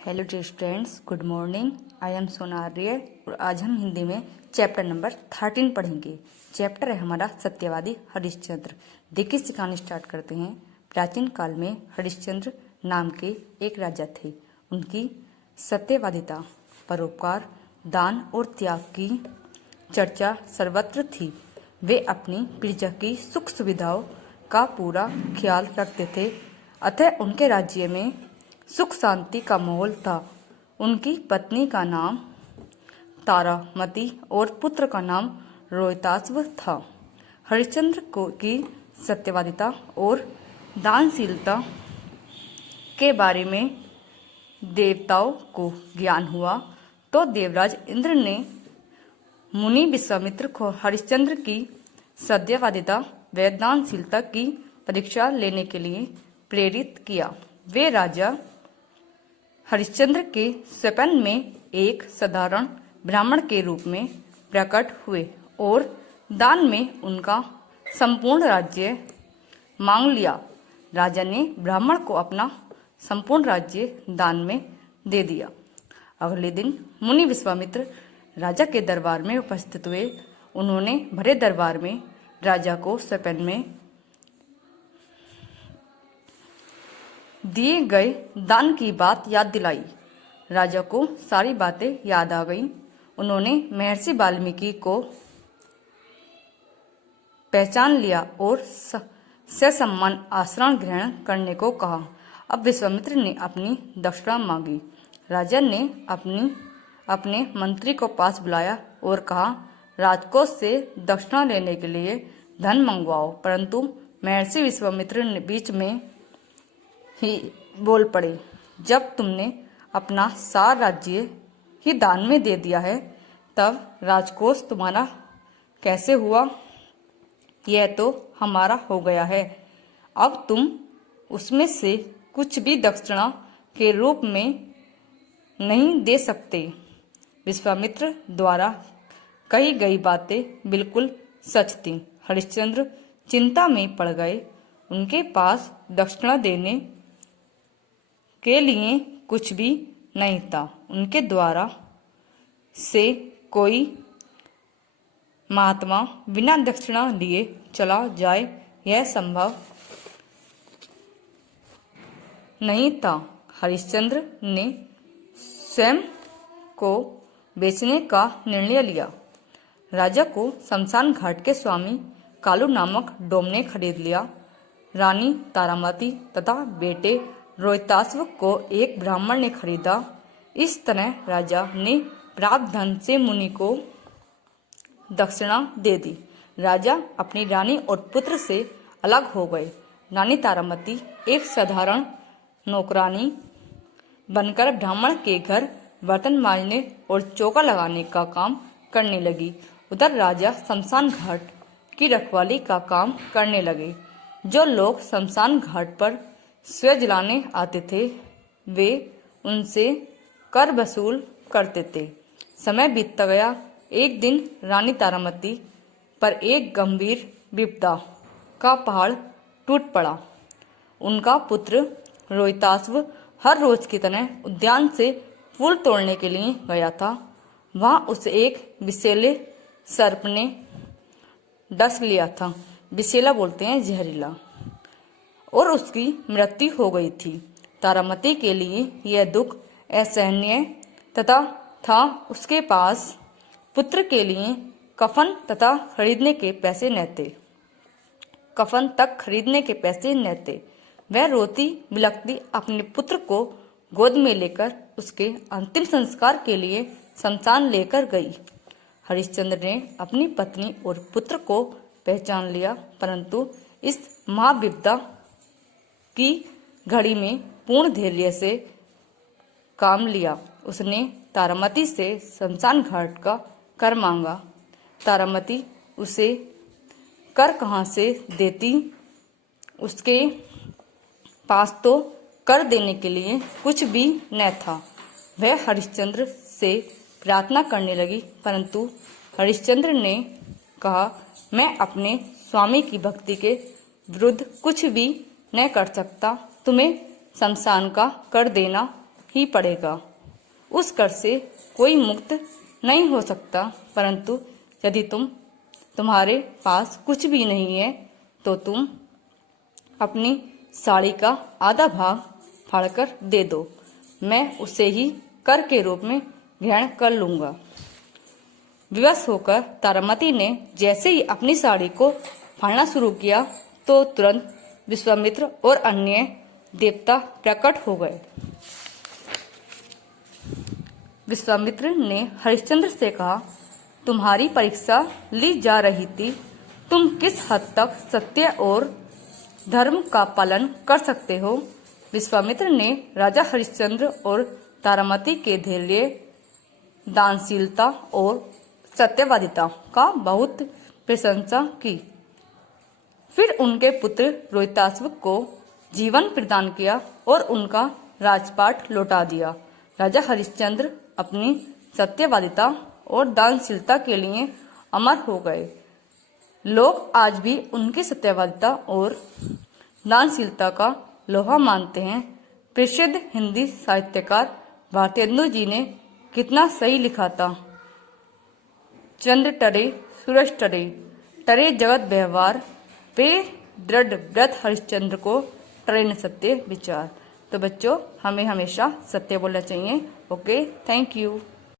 Hello dear students, good morning. I am Sonarya और आज हम हिंदी में चैप्टर नंबर 13 पढ़ेंगे। चैप्टर है हमारा सत्यवादी हरिश्चंद्र। देखिए इस कहानी स्टार्ट करते हैं। प्राचीन काल में हरिश्चंद्र नाम के एक राजा थे। उनकी सत्यवादिता, परोपकार, दान और त्याग की चर्चा सर्वत्र थी। वे अपनी प्रजा की सुख सुविधाओं का पूरा ख्याल रखते थे, अतः उनके राज्य में सुख शांति का माहौल था। उनकी पत्नी का नाम तारामती और पुत्र का नाम रोहिताश्व था। हरिश्चंद्र की सत्यवादिता और दानशीलता के बारे में देवताओं को ज्ञान हुआ तो देवराज इंद्र ने मुनि विश्वामित्र को हरिश्चंद्र की सत्यवादिता व दानशीलता की परीक्षा लेने के लिए प्रेरित किया। वे राजा हरिश्चंद्र के स्वप्न में एक साधारण ब्राह्मण के रूप में प्रकट हुए और दान में उनका संपूर्ण राज्य मांग लिया। राजा ने ब्राह्मण को अपना संपूर्ण राज्य दान में दे दिया। अगले दिन मुनि विश्वामित्र राजा के दरबार में उपस्थित हुए। उन्होंने भरे दरबार में राजा को स्वप्न में दिए गए दान की बात याद दिलाई। राजा को सारी बातें याद आ गईं। उन्होंने महर्षि वाल्मीकि को पहचान लिया और ससम्मान आश्रम ग्रहण करने को कहा। अब विश्वामित्र ने अपनी दक्षिणा मांगी। राजा ने अपने मंत्री को पास बुलाया और कहा, राजकोष से दक्षिणा लेने के लिए धन मंगवाओ। परंतु महर्षि विश्वामित्र ने बीच में ही बोल पड़े, जब तुमने अपना सारा राज्य ही दान में दे दिया है, तब राजकोष तुम्हारा कैसे हुआ? यह तो हमारा हो गया है। अब तुम उसमें से कुछ भी दक्षिणा के रूप में नहीं दे सकते। विश्वामित्र द्वारा कही गई बातें बिल्कुल सच थीं। हरिश्चंद्र चिंता में पड़ गए। उनके पास दक्षिणा देने के लिए कुछ भी नहीं था। उनके द्वारा से कोई महात्मा बिना दक्षिणा लिए चला जाए, यह संभव नहीं था। हरिश्चंद्र ने स्वयं को बेचने का निर्णय लिया। राजा को शमशान घाट के स्वामी कालू नामक डोम ने खरीद लिया। रानी तारामती तथा बेटे रोहिताश्व को एक ब्राह्मण ने खरीदा। इस तरह राजा ने प्राप्त धन से मुनि को दक्षिणा दे दी। राजा अपनी रानी और पुत्र से अलग हो गए। रानी तारामती एक साधारण नौकरानी बनकर ब्राह्मण के घर बर्तन मांजने और चौका लगाने का काम करने लगी। उधर राजा शमशान घाट की रखवाली का काम करने लगे। जो लोग शमशान घाट पर स्वयं जलाने आते थे, वे उनसे कर वसूल करते थे। समय बीतता गया। एक दिन रानी तारामती पर एक गंभीर विपदा का पहाड़ टूट पड़ा। उनका पुत्र रोहिताश्व हर रोज की तरह उद्यान से फूल तोड़ने के लिए गया था। वहां उसे एक विषैले सर्प ने डस लिया था। विषैला बोलते हैं जहरीला, और उसकी मृत्यु हो गई थी। तारामती के लिए यह दुख असहनीय तथा था। उसके पास पुत्र के लिए कफन तथा खरीदने के पैसे न थे। कफन तक खरीदने के पैसे न थे। वह रोती बिलखती अपने पुत्र को गोद में लेकर उसके अंतिम संस्कार के लिए शमशान लेकर गई। हरिश्चंद्र ने अपनी पत्नी और पुत्र को पहचान लिया, परंतु इस महाविपदा की घड़ी में पूर्ण धैर्य से काम लिया। उसने तारामती से शमशान घाट का कर मांगा। तारामती उसे कर कहाँ से देती? उसके पास तो कर देने के लिए कुछ भी न था। वह हरिश्चंद्र से प्रार्थना करने लगी, परंतु हरिश्चंद्र ने कहा, मैं अपने स्वामी की भक्ति के विरुद्ध कुछ भी न कर सकता। तुम्हें शमशान का कर देना ही पड़ेगा। उस कर से कोई मुक्त नहीं हो सकता, परंतु यदि तुम्हारे पास कुछ भी नहीं है तो तुम अपनी साड़ी का आधा भाग फाड़कर दे दो, मैं उसे ही कर के रूप में ग्रहण कर लूंगा। विवश होकर तारामती ने जैसे ही अपनी साड़ी को फाड़ना शुरू किया तो तुरंत विश्वामित्र और अन्य देवता प्रकट हो गए। विश्वामित्र ने हरिश्चंद्र से कहा, तुम्हारी परीक्षा ली जा रही थी, तुम किस हद तक सत्य और धर्म का पालन कर सकते हो। विश्वामित्र ने राजा हरिश्चंद्र और तारामती के धैर्य, दानशीलता और सत्यवादिता का बहुत प्रशंसा की। फिर उनके पुत्र रोहिताश्व को जीवन प्रदान किया और उनका राजपाट लौटा दिया। राजा हरिश्चंद्र अपनी सत्यवादिता और दानशीलता के लिए अमर हो गए। लोग आज भी उनकी सत्यवादिता और दानशीलता का लोहा मानते हैं। प्रसिद्ध हिंदी साहित्यकार भारतेंदु जी ने कितना सही लिखा था, चंद्र टरे सूरज टरे, टरे जगत व्यवहार, पे दृढ़ व्रत हरिश्चंद्र को टरे न सत्य विचार। तो बच्चों, हमें हमेशा सत्य बोलना चाहिए। Okay, thank you.